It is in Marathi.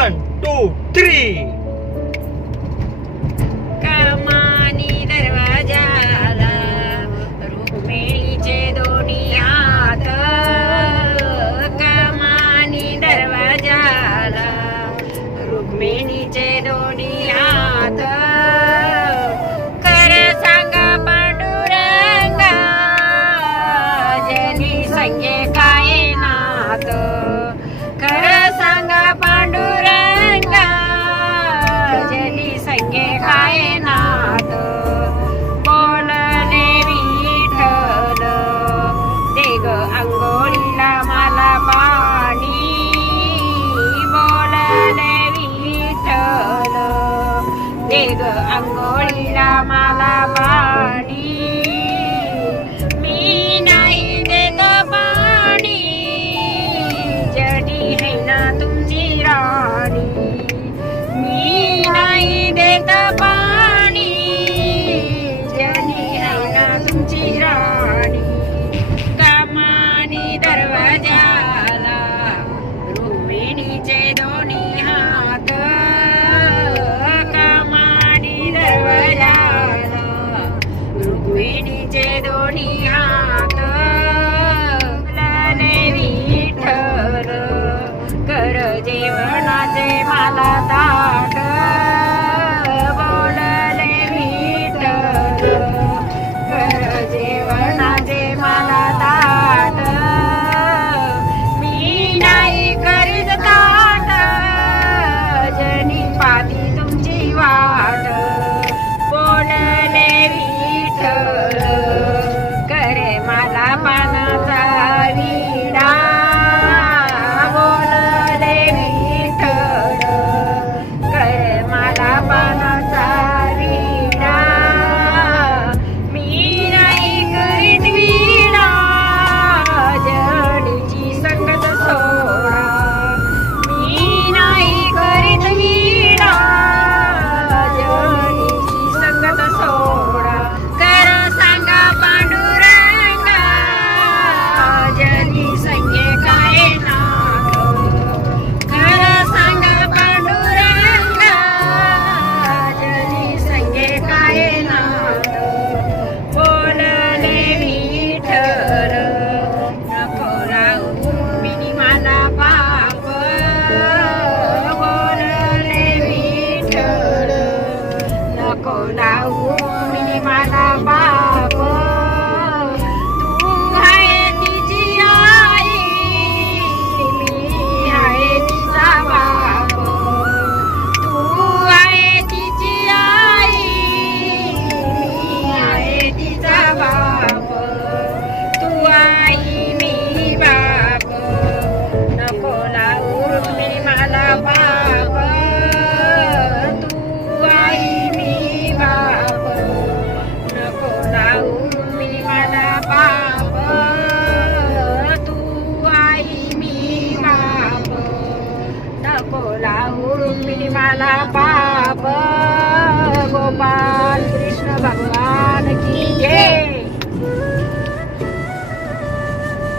1 2 3. कमानी दरवाजाला रुक्मिणीचे दोन्ही हात, कमानी दरवाजाला रुक्मिणीचे दोन्ही हात. कर सांग पांडुरंगा जनी संगे काय नात, कर सांग पांडुरंगा जनी संगे काय नात. बोलले विठ्ठल दे ग अंघोळीला मला पाणी, बोलले विठ्ठल दे ग अंघोळीला मला पाणी. मी नाही देत पाणी जडी है ना तुमची राणी, मी नाही देत पाणी जडी है ना तुमची राणी. कमानी दरवाजाला रुक्मिणीचे दोन्ही हात, कमानी दरवाजाला रुक्मिणीचे दोन्ही हात. बोलले विठ्ठल कर जेवणाचे मला ताट, बोलले विठ्ठल कर जेवणाचे मला ताट. मी नाही करीत ताट जनी पाती तुमची वाट, बोलले विठ्ठल करे मला पानाचा विडा, बोलले विठ्ठल करे मला पानाचा विडा. मी नाही करीत विडा जडीची संगत सोडा, मी नाही करीत विडा जडीची संगत सोडा. कर सांगा पांडुरंगा जनी संगे काय नात, कर सांगा पांडुरंगा जनी संगे काय नात. बोलले विठ्ठल नको राहू रुक्मिणी मला पाप, बोलले विठ्ठल नको राहू रुक्मिणी मला पाप. तू आहे तिची आई मी आहे तिचा बाप, तू आहे तिची आई मी आहे तिचा बाप. तू आई मी बाप नको लावू रुक्मिणी मला पाप, तू आई मी बाप नको लावू रुक्मिणी मला पाप, तू आई मी बाप नको लावू रुक्मिणी मला पाप.